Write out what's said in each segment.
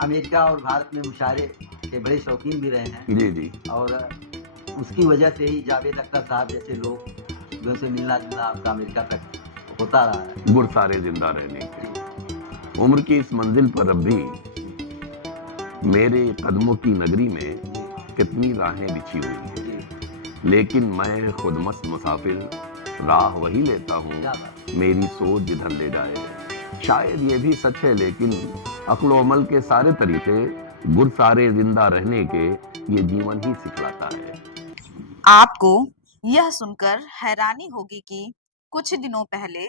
America और भारत में मुशायरे के बड़े शौकीन भी रहे हैं। जी, जी। और उसकी वजह से ही जावेद अख्तर साहब जैसे लोग जो से मिलना-जुलना आपका अमेरिका तक होता रहा है। गुरसारे जिंदा रहने जी, के। उम्र की इस मंजिल पर अब भी मेरे कदमों की नगरी में जी, कितनी राहें बिछी हुई हैं, जी, लेकिन मैं खुद मस्त मुसाफिर, राह वही लेता हूँ, क्या बात! मेरी सोच जिधर ले जाए। शायद ये भी सच है, लेकिन अक्ल अमल के सारे तरीके गुरसारे जिंदा रहने के ये जीवन ही सिखलाता है। आपको यह सुनकर हैरानी होगी कि कुछ दिनों पहले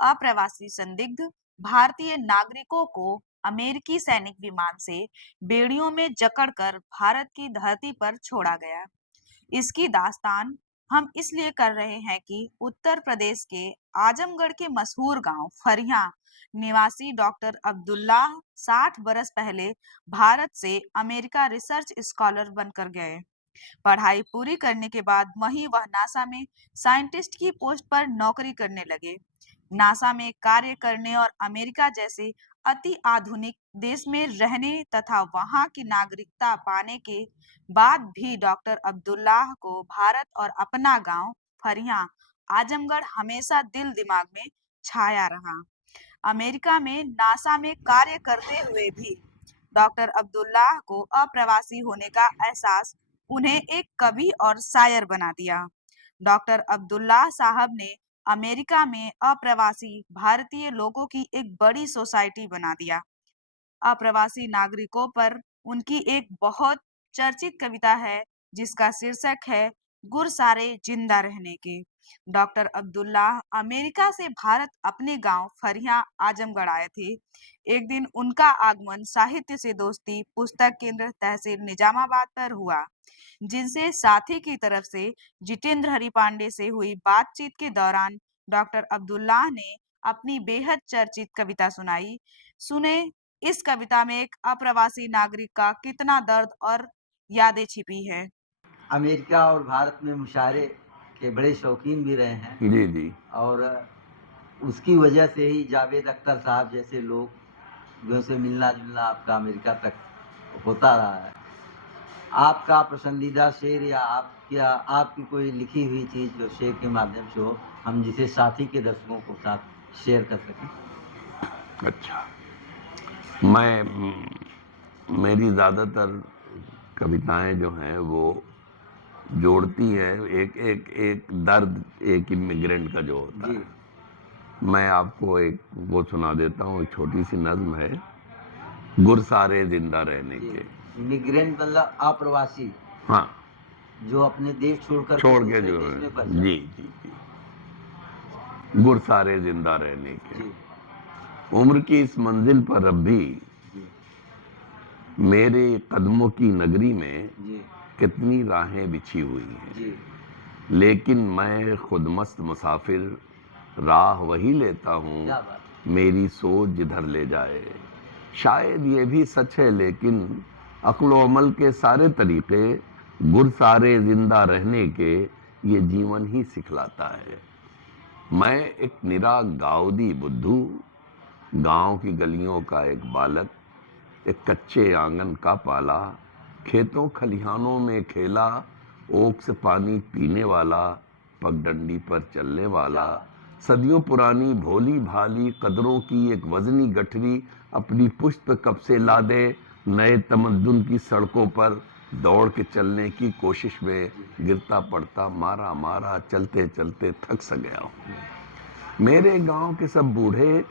अप्रवासी संदिग्ध भारतीय नागरिकों को अमेरिकी सैनिक विमान से बेड़ियों में जकड़कर भारत की धरती पर छोड़ा गया। इसकी दास्तान हम इसलिए कर रहे हैं कि उत्तर प्रदेश के आजमगढ़ के मशहूर गांव फरिया निवासी डॉक्टर अब्दुल्लाह 60 बरस पहले भारत से अमेरिका रिसर्च स्कॉलर बनकर गए। पढ़ाई पूरी करने के बाद वहीं वह नासा में साइंटिस्ट की पोस्ट पर नौकरी करने लगे। नासा में कार्य करने और अमेरिका जैसे अति आधुनिक देश में रहने तथा वहां की नागरिकता पाने के बाद भी डॉक्टर अब्दुल्लाह को भारत और अपना गांव फरिया आजमगढ़ हमेशा दिल दिमाग में छाया रहा। अमेरिका में नासा में कार्य करते हुए भी डॉक्टर अब्दुल्लाह को अप्रवासी होने का एहसास उन्हें एक कवि और शायर बना दिया। डॉक्टर अब्दुल्लाह साहब ने अमेरिका में अप्रवासी भारतीय लोगों की एक बड़ी सोसाइटी बना दिया। अप्रवासी नागरिकों पर उनकी एक बहुत चर्चित कविता है जिसका शीर्षक है गुरसारे जिंदा रहने के। डॉक्टर अब्दुल्लाह अमेरिका से भारत अपने गांव फरिया आजमगढ़ आए थे। एक दिन उनका आगमन साहित्य से दोस्ती पुस्तक केंद्र तहसील निजामाबाद पर हुआ, जिनसे साथी की तरफ से जितेंद्र हरिपांडे से हुई बातचीत के दौरान डॉक्टर अब्दुल्लाह ने अपनी बेहद चर्चित कविता सुनाई। सुने इस कविता में एक अप्रवासी नागरिक का कितना दर्द और यादें छिपी है। अमेरिका और भारत में मुशायरे के बड़े शौकीन भी रहे हैं। जी, जी। और उसकी वजह से ही जावेद अख्तर साहब जैसे लोग जो से मिलना-जुलना आपका अमेरिका तक होता रहा है। आपका पसंदीदा शेर या आपकी कोई लिखी हुई चीज़ जो शेर के माध्यम से हो, हम जिसे साथी के दर्शकों के साथ शेयर कर सकें? अच्छा, मेरी ज़्यादातर कविताएं जो हैं वो जोड़ती है एक एक एक दर्द एक इमिग्रेंट का जो होता जी, है। मैं आपको एक वो सुना देता हूँ, एक छोटी सी नज्म है, गुरसारे जिंदा रहने जी। के। इमिग्रेंट मतलब अप्रवासी, हाँ, जो अपने देश छोड़कर छोड़ के दूसरे जो देश है, में बस जी, जाते। जी, जी। गुरसारे जिंदा रहने के। जी, उम्र की इस मंजिल पर अब भी जी, मेरे कदमों की नगरी में जी, कितनी राहें बिछी हुई हैं, जी, लेकिन मैं खुद मस्त मुसाफिर, राह वही लेता हूँ, क्या बात है! मेरी सोच जिधर ले जाए। शायद ये भी सच है, लेकिन अक्ल अमल के सारे तरीके गुरसारे जिंदा रहने के ये जीवन ही सिखलाता है। मैं एक निरा गाउदी बुद्धू, गांव की गलियों का एक बालक, एक कच्चे आंगन का पाला, खेतों खलिहानों में खेला, ओक से पानी पीने वाला, पगडंडी पर चलने वाला, सदियों पुरानी भोली भाली कदरों की एक वजनी गठरी अपनी पुष्ट कब से ला दे, नए तमद्दुन की सड़कों पर दौड़ के चलने की कोशिश में गिरता पड़ता मारा मारा चलते चलते थक सा गया हूँ। मेरे गांव के सब बूढ़े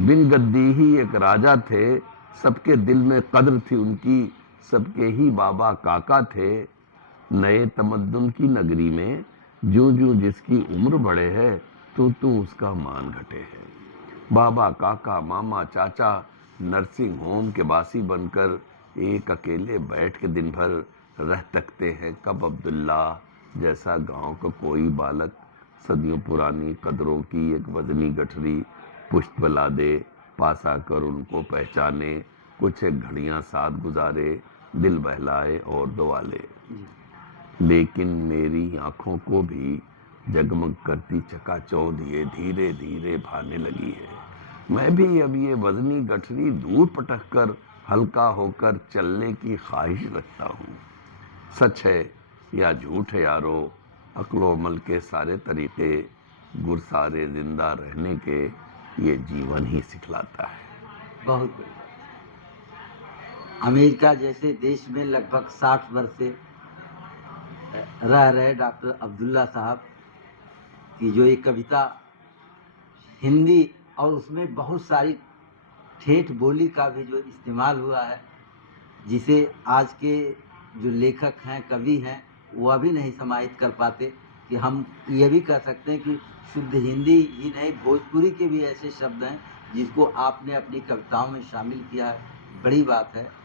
बिन गद्दी ही एक राजा थे, सबके दिल में कद्र थी उनकी, सबके ही बाबा काका थे। नए तमद्दुन की नगरी में जूं जूं जिसकी उम्र बढ़े है, तू उसका मान घटे है। बाबा काका मामा चाचा नर्सिंग होम के बासी बनकर एक अकेले बैठ के दिन भर रह तकते हैं कब अब्दुल्ला जैसा गांव का कोई बालक सदियों पुरानी कदरों की एक वजनी गठरी पुष्प ला दे, पास आकर उनको पहचाने, कुछ एक घड़ियां साथ गुजारे, दिल बहलाए और दुआ ले। लेकिन मेरी आंखों को भी जगमग करती चकाचौंध ये धीरे धीरे भाने लगी है। मैं भी अब ये वजनी गठरी दूर पटक कर हल्का होकर चलने की ख्वाहिश रखता हूँ। सच है या झूठ है यारो, अक्लो अमल के सारे तरीके गुरसारे जिंदा रहने के ये जीवन ही सिखलाता है। बहुत बढ़िया। अमेरिका जैसे देश में लगभग 60 वर्ष से रह रहे डॉक्टर अब्दुल्ला साहब की जो एक कविता हिंदी और उसमें बहुत सारी ठेठ बोली का भी जो इस्तेमाल हुआ है, जिसे आज के जो लेखक हैं, कवि हैं, वह भी नहीं समाहित कर पाते, कि हम ये भी कह सकते हैं कि शुद्ध हिंदी ही नहीं, भोजपुरी के भी ऐसे शब्द हैं जिसको आपने अपनी कविताओं में शामिल किया है। बड़ी बात है।